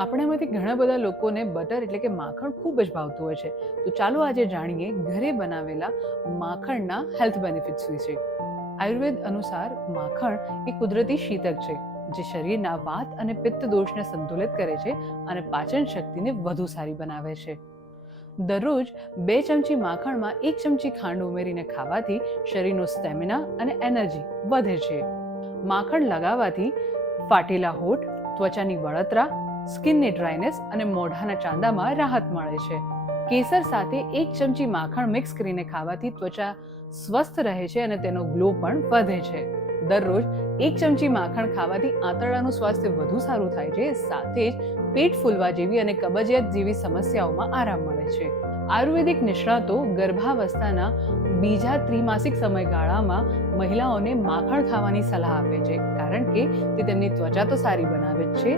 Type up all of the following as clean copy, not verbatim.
આપણામાંથી ઘણા બધા લોકોને બટર એટલે કે માખણ ખૂબ જ ભાવતું હોય છે. તો ચાલો આજે જાણીએ ઘરે બનાવેલા માખણના હેલ્થ બેનિફિટ્સ વિશે. આયુર્વેદ અનુસાર માખણ એ કુદરતી શીતક છે જે શરીરના વાત અને પિત્ત દોષને સંતુલિત કરે છે અને પાચન શક્તિને વધુ સારી બનાવે છે. દરરોજ 2 ચમચી માખણમાં 1 ચમચી ખાંડ ઉમેરીને ખાવાથી શરીરનો સ્ટેમિના અને એનર્જી વધે છે. માખણ લગાવવાથી ફાટેલા હોઠ, ત્વચાની બળતરા, સ્કિનની ડ્રાયનેસ અને મોઢાના ચાંદામાં રાહત મળે છે. કેસર સાથે 1 ચમચી માખણ મિક્સ કરીને ખાવાથી ત્વચા સ્વસ્થ રહે છે અને તેનો ગ્લો પણ વધે છે. દરરોજ 1 ચમચી માખણ ખાવાથી આંતરડાનું સ્વાસ્થ્ય વધુ સારું થાય છે, સાથે જ પેટ ફૂલવા જેવી અને કબજિયાત જેવી સમસ્યાઓમાં આરામ મળે છે. આયુર્વેદિક નિષ્ણાતો ગર્ભાવસ્થાના બીજા ત્રિમાસિક સમયગાળામાં મહિલાઓને માખણ ખાવાની સલાહ આપે છે, કારણ કે તે તેમની ત્વચા તો સારી બનાવે છે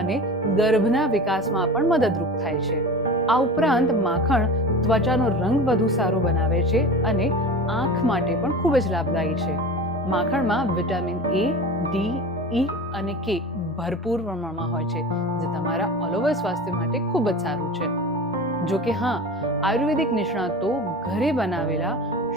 અને ગર્ભના વિકાસમાં પણ મદદરૂપ થાય છે. આ ઉપરાંત માખણ ત્વચાનો રંગ વધુ સારો બનાવે છે અને આંખ માટે પણ ખૂબ જ લાભદાયી છે. માખણમાં વિટામિન A, D, E અને K ભરપૂર પ્રમાણમાં હોય છે, જે તમારા ઓલ ઓવર સ્વાસ્થ્ય માટે ખૂબ જ સારું છે. જો કે હા, આયુર્વેદિક નિષ્ણાતો ઘરે બનાવેલા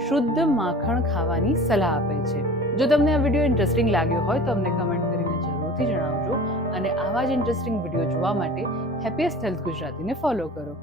શુદ્ધ માખણ ખાવાની સલાહ આપે છે. જો તમને આ વિડીયો ઇન્ટરેસ્ટિંગ લાગ્યો હોય તો અમને કમેન્ટ કરીને જરૂરથી જણાવજો અને આવા જ ઇન્ટરેસ્ટિંગ વિડીયો જોવા માટે હેપીએસ્ટ હેલ્થ ગુજરાતીને ફોલો કરો.